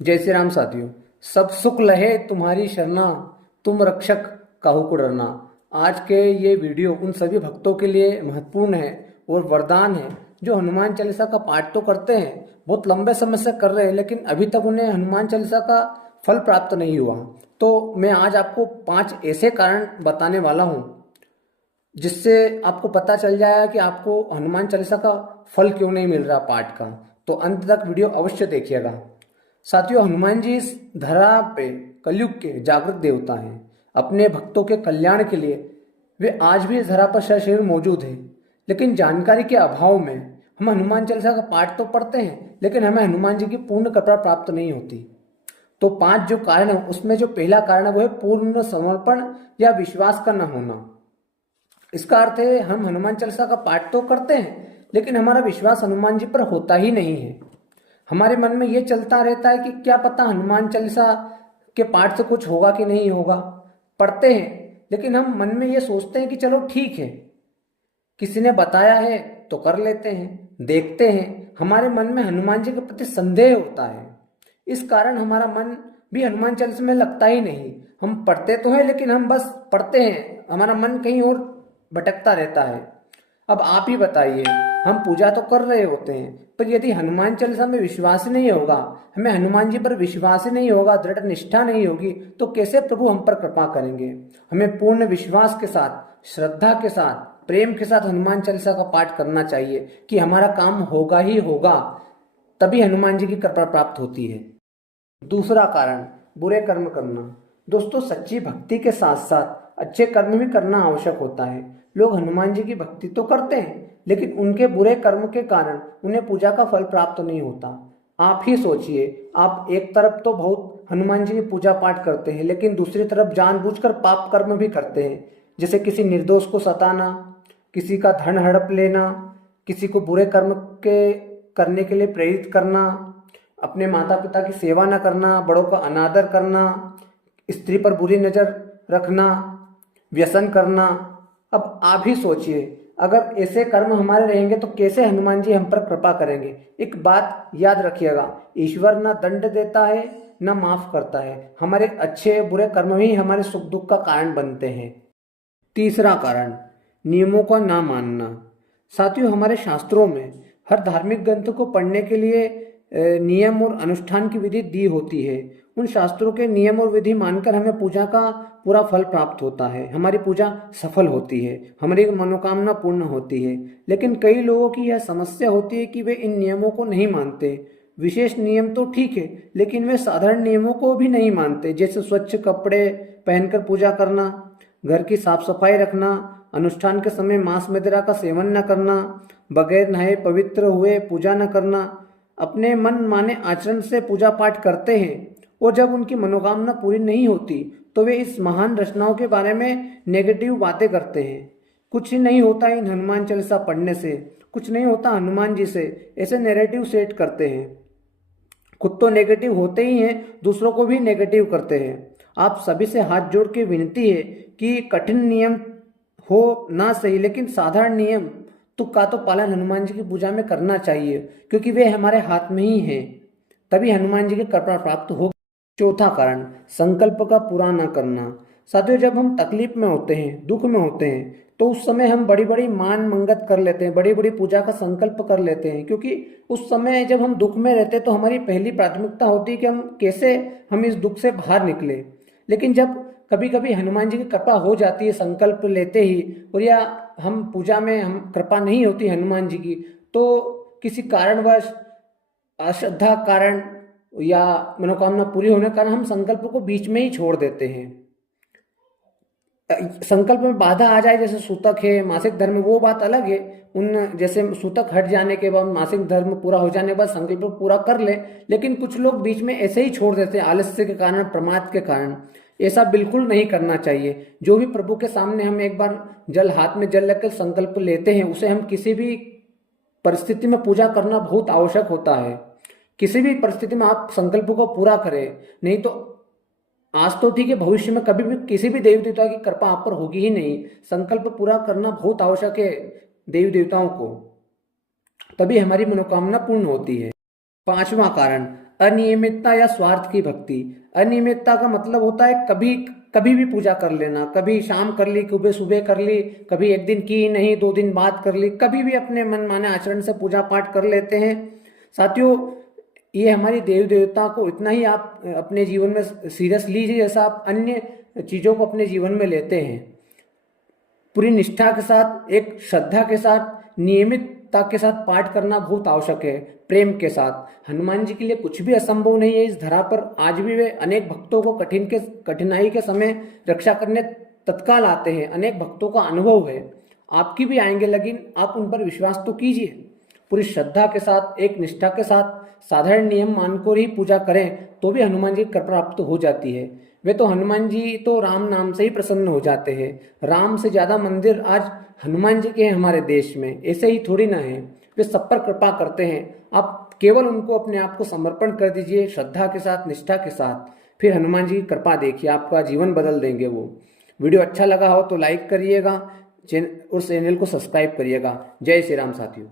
जय श्री राम साथियों। सब सुख लहे तुम्हारी शरणा, तुम रक्षक काहू को डरना। आज के ये वीडियो उन सभी भक्तों के लिए महत्वपूर्ण है और वरदान है जो हनुमान चालीसा का पाठ तो करते हैं, बहुत लंबे समय से कर रहे हैं, लेकिन अभी तक उन्हें हनुमान चालीसा का फल प्राप्त नहीं हुआ। तो मैं आज आपको 5 ऐसे कारण बताने वाला हूँ जिससे आपको पता चल जाएगा कि आपको हनुमान चालीसा का फल क्यों नहीं मिल रहा पाठ का। तो अंत तक वीडियो अवश्य देखिएगा। साथियों, हनुमान जी इस धरा पे कलयुग के जागृत देवता हैं। अपने भक्तों के कल्याण के लिए वे आज भी इस धरा पर सशरीर मौजूद हैं। लेकिन जानकारी के अभाव में हम हनुमान चालीसा का पाठ तो पढ़ते हैं, लेकिन हमें हनुमान जी की पूर्ण कृपा प्राप्त नहीं होती। तो 5 जो कारण है उसमें जो पहला कारण है वो है पूर्ण समर्पण या विश्वास का न होना। इसका अर्थ है हम हनुमान चालीसा का पाठ तो करते हैं, लेकिन हमारा विश्वास हनुमान जी पर होता ही नहीं है। हमारे मन में ये चलता रहता है कि क्या पता हनुमान चालीसा के पाठ से कुछ होगा कि नहीं होगा। पढ़ते हैं, लेकिन हम मन में ये सोचते हैं कि चलो ठीक है, किसी ने बताया है तो कर लेते हैं, देखते हैं। हमारे मन में हनुमान जी के प्रति संदेह होता है। इस कारण हमारा मन भी हनुमान चालीसा में लगता ही नहीं। हम पढ़ते तो हैं, लेकिन हम बस पढ़ते हैं, हमारा मन कहीं और भटकता रहता है। अब आप ही बताइए, हम पूजा तो कर रहे होते हैं, पर यदि हनुमान चालीसा में विश्वास ही नहीं होगा, हमें हनुमान जी पर विश्वास ही नहीं होगा, दृढ़ निष्ठा नहीं होगी, तो कैसे प्रभु हम पर कृपा करेंगे। हमें पूर्ण विश्वास के साथ, श्रद्धा के साथ, प्रेम के साथ हनुमान चालीसा का पाठ करना चाहिए कि हमारा काम होगा ही होगा, तभी हनुमान जी की कृपा प्राप्त होती है। दूसरा कारण, बुरे कर्म करना। दोस्तों, सच्ची भक्ति के साथ साथ अच्छे कर्म भी करना आवश्यक होता है। लोग हनुमान जी की भक्ति तो करते हैं, लेकिन उनके बुरे कर्म के कारण उन्हें पूजा का फल प्राप्त नहीं होता। आप ही सोचिए, आप एक तरफ तो बहुत हनुमान जी की पूजा पाठ करते हैं, लेकिन दूसरी तरफ जानबूझकर पाप कर्म भी करते हैं, जैसे किसी निर्दोष को सताना, किसी का धन हड़प लेना, किसी को बुरे कर्म के करने के लिए प्रेरित करना, अपने माता पिता की सेवा न करना, बड़ों का अनादर करना, स्त्री पर बुरी नजर रखना, व्यसन करना। अब आप ही सोचिए, अगर ऐसे कर्म हमारे रहेंगे तो कैसे हनुमान जी हम पर कृपा करेंगे। एक बात याद रखिएगा, ईश्वर न दंड देता है न माफ करता है। हमारे अच्छे बुरे कर्म ही हमारे सुख दुख का कारण बनते हैं। तीसरा कारण, नियमों का ना मानना। साथियों, हमारे शास्त्रों में हर धार्मिक ग्रंथ को पढ़ने के लिए नियम और अनुष्ठान की विधि दी होती है। उन शास्त्रों के नियम और विधि मानकर हमें पूजा का पूरा फल प्राप्त होता है, हमारी पूजा सफल होती है, हमारी मनोकामना पूर्ण होती है। लेकिन कई लोगों की यह समस्या होती है कि वे इन नियमों को नहीं मानते। विशेष नियम तो ठीक है, लेकिन वे साधारण नियमों को भी नहीं मानते, जैसे स्वच्छ कपड़े पहनकर पूजा करना, घर की साफ सफाई रखना, अनुष्ठान के समय मांस मदिरा का सेवन न करना, बगैर नहाए पवित्र हुए पूजा न करना। अपने मन माने आचरण से पूजा पाठ करते हैं, और जब उनकी मनोकामना पूरी नहीं होती तो वे इस महान रचनाओं के बारे में नेगेटिव बातें करते हैं। कुछ नहीं होता इन हनुमान चालीसा पढ़ने से, कुछ नहीं होता हनुमान जी से, ऐसे नैरेटिव सेट करते हैं। खुद तो नेगेटिव होते ही हैं, दूसरों को भी नेगेटिव करते हैं। आप सभी से हाथ जोड़ के विनती है कि कठिन नियम हो ना सही, लेकिन साधारण नियम तो का तो पालन हनुमान जी की पूजा में करना चाहिए, क्योंकि वे हमारे हाथ में ही हैं, तभी हनुमान जी की कृपा प्राप्त हो। चौथा कारण, संकल्प का पूरा न करना। साथियों, जब हम तकलीफ में होते हैं, दुख में होते हैं, तो उस समय हम बड़ी बड़ी मान मंगत कर लेते हैं, बड़ी बड़ी पूजा का संकल्प कर लेते हैं, क्योंकि उस समय जब हम दुख में रहते हैं तो हमारी पहली प्राथमिकता होती है कि हम इस दुख से बाहर निकले। लेकिन जब कभी कभी हनुमान जी की कृपा हो जाती है संकल्प लेते ही, और या हम पूजा में हम कृपा नहीं होती हनुमान जी की, तो किसी कारणवश, अश्रद्धा कारण या मनोकामना पूरी होने के कारण हम संकल्प को बीच में ही छोड़ देते हैं। संकल्प में बाधा आ जाए, जैसे सूतक है, मासिक धर्म, वो बात अलग है। उन जैसे सूतक हट जाने के बाद, मासिक धर्म पूरा हो जाने के बाद संकल्प पूरा कर ले, लेकिन कुछ लोग बीच में ऐसे ही छोड़ देते हैं, आलस्य के कारण, प्रमाद के कारण। ऐसा बिल्कुल नहीं करना चाहिए। जो भी प्रभु के सामने हम एक बार हाथ में जल लेकर संकल्प लेते हैं, उसे हम किसी भी परिस्थिति में पूजा करना बहुत आवश्यक होता है। किसी भी परिस्थिति में आप संकल्प को पूरा करें, नहीं तो आज तो ठीक है, भविष्य में कभी भी किसी भी देवी देवता की कृपा आप पर होगी ही नहीं। संकल्प पूरा करना बहुत आवश्यक है देवी देवताओं को, तभी हमारी मनोकामना पूर्ण होती है। पांचवा कारण, अनियमितता या स्वार्थ की भक्ति। अनियमितता का मतलब होता है कभी कभी भी पूजा कर लेना, कभी शाम कर ली, कभी सुबह कर ली, कभी एक दिन की नहीं, 2 दिन बाद कर ली, कभी भी अपने मन माने आचरण से पूजा पाठ कर लेते हैं। साथियों, ये हमारी देवी देवता को इतना ही आप अपने जीवन में सीरियस लीजिए जैसा आप अन्य चीजों को अपने जीवन में लेते हैं। पूरी निष्ठा के साथ, एक श्रद्धा के साथ, नियमितता के साथ पाठ करना बहुत आवश्यक है, प्रेम के साथ। हनुमान जी के लिए कुछ भी असंभव नहीं है इस धरा पर। आज भी वे अनेक भक्तों को कठिनाई के समय रक्षा करने तत्काल आते हैं। अनेक भक्तों का अनुभव है, आपकी भी आएंगे, लेकिन आप उन पर विश्वास तो कीजिए। पूरी श्रद्धा के साथ, एक निष्ठा के साथ, साधारण नियम मानकर ही पूजा करें तो भी हनुमान जी की कृपा प्राप्त हो जाती है। वे तो हनुमान जी तो राम नाम से ही प्रसन्न हो जाते हैं। राम से ज्यादा मंदिर आज हनुमान जी के हैं हमारे देश में, ऐसे ही थोड़ी ना है। वे सब पर कृपा करते हैं। आप केवल उनको अपने आप को समर्पण कर दीजिए श्रद्धा के साथ, निष्ठा के साथ, फिर हनुमान जी की कृपा देखिए, आपका जीवन बदल देंगे वो। वीडियो अच्छा लगा हो तो लाइक करिएगा और चैनल को सब्सक्राइब करिएगा। जय श्री राम साथियों।